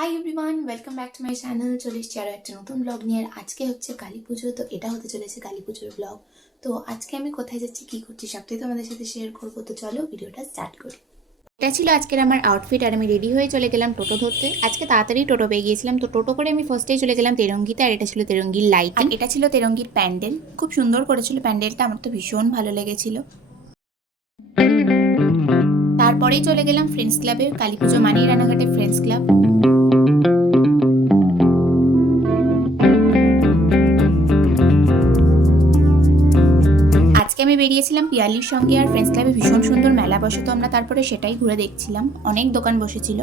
Hi everyone, welcome back to my channel. চলে এসেছি আরও একটা নতুন ব্লগ নিয়ে। আর আজকে হচ্ছে কালী পুজো, তো এটা হতে চলেছে কালী পুজোর ব্লগ। তো আজকে আমি কোথায় যাচ্ছি, কি করছি, সবটাই তোমাদের সাথে শেয়ার করবো। তো চলো ভিডিওটা স্টার্ট করি। এটা ছিল আজকের আমার আউটফিট, আর আমি রেডি হয়ে চলে গেলাম টোটো ধরতে। আজকে তাড়াতাড়ি টোটো পেয়ে গিয়েছিলাম, তো টোটো করে আমি ফার্স্টেই চলে গেলাম তেরঙ্গিতে। আর এটা ছিল তেরঙ্গির লাইট, আর এটা ছিল তেরঙ্গির প্যান্ডেল। খুব সুন্দর করেছিল প্যান্ডেলটা, আমার তো ভীষণ ভালো লেগেছিল। তারপরেই চলে গেলাম ফ্রেন্ডস ক্লাবে। কালী পুজো মানেই রানাঘাটে ফ্রেন্ডস ক্লাব। আজকে আমি বেরিয়েছিলাম পিয়ালির সঙ্গে, আর ফ্রেন্ডস ক্লাবে ভীষণ সুন্দর মেলা বসে, তো আমরা তারপরে সেটাই ঘুরে দেখছিলাম। অনেক দোকান বসেছিল।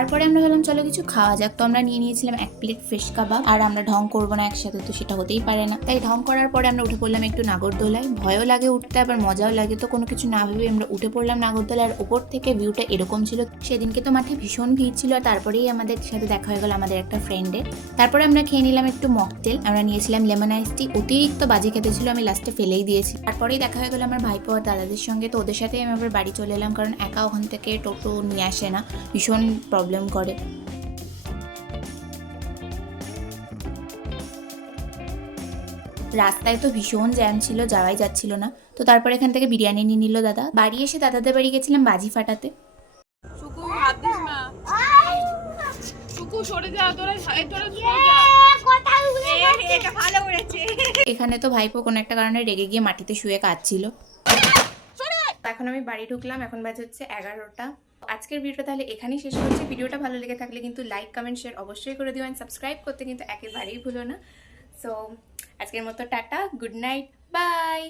তারপরে আমরা ভাবলাম চলো কিছু খাওয়া যাক, তো আমরা নিয়ে নিয়েছিলাম এক প্লেট ফিশ কাবাব। আর আমরা ঢং করবো না একসাথে, তো সেটা হতেই পারে না। তাই ঢং করার পরে আমরা উঠে পড়লাম একটু নাগরদোলায়। ভয়ও লাগে উঠতে, আবার মজাও লাগে, তো কোনো কিছু না ভেবে আমরা উঠে পড়লাম নাগরদোলায়। আর ওপর থেকে ভিউটা এরকম ছিল। সেদিনকে তো মাঠে ভীষণ ভিড় ছিল, আর তারপরেই আমাদের সাথে দেখা হয়ে গেল আমাদের একটা ফ্রেন্ডের। তারপরে আমরা খেয়ে নিলাম একটু মকটেল। আমরা নিয়েছিলাম লেমন আইস টি। অতিরিক্ত বাজে খেতে ছিল, আমি লাস্টে ফেলেই দিয়েছি। তারপরেই দেখা হয়ে গেল আমার ভাইপো আর দাদাদের সঙ্গে, তো ওদের সাথেই আমি আবার বাড়ি চলে এলাম, কারণ একা ওখান থেকে টোটো নিয়ে আসে না, ভীষণ প্রবলেম করে। রাস্তায় তো ভীষণ জ্যাম ছিল, যাওয়াই যাচ্ছিল না। তো তারপর এখান থেকে বিরিয়ানি নিয়ে নিল দাদা। বাড়ি এসে দাদাদের বাড়ি গেছিলাম বাজি ফাটাতে। সুকু হাত দিস না। সুকু সরে যা, তোরা সরে যা। এটা ভালো করেছে। এখানে তো ভাইপো কোনো একটা কারণে রেগে গিয়ে মাটিতে শুয়ে কাঁদছিল। এখন আমি বাড়ি ঢুকলাম, এখন বাজে হচ্ছে 11টা। আজকের ভিডিওটা তাহলে এখানেই শেষ করছি। ভিডিওটা ভালো লেগে থাকলে কিন্তু লাইক, কমেন্ট, শেয়ার অবশ্যই করে দিও, অ্যান্ড সাবস্ক্রাইব করতে কিন্তু একেবারেই ভুলো না। সো আজকের মতো টাটা, গুড নাইট, বাই।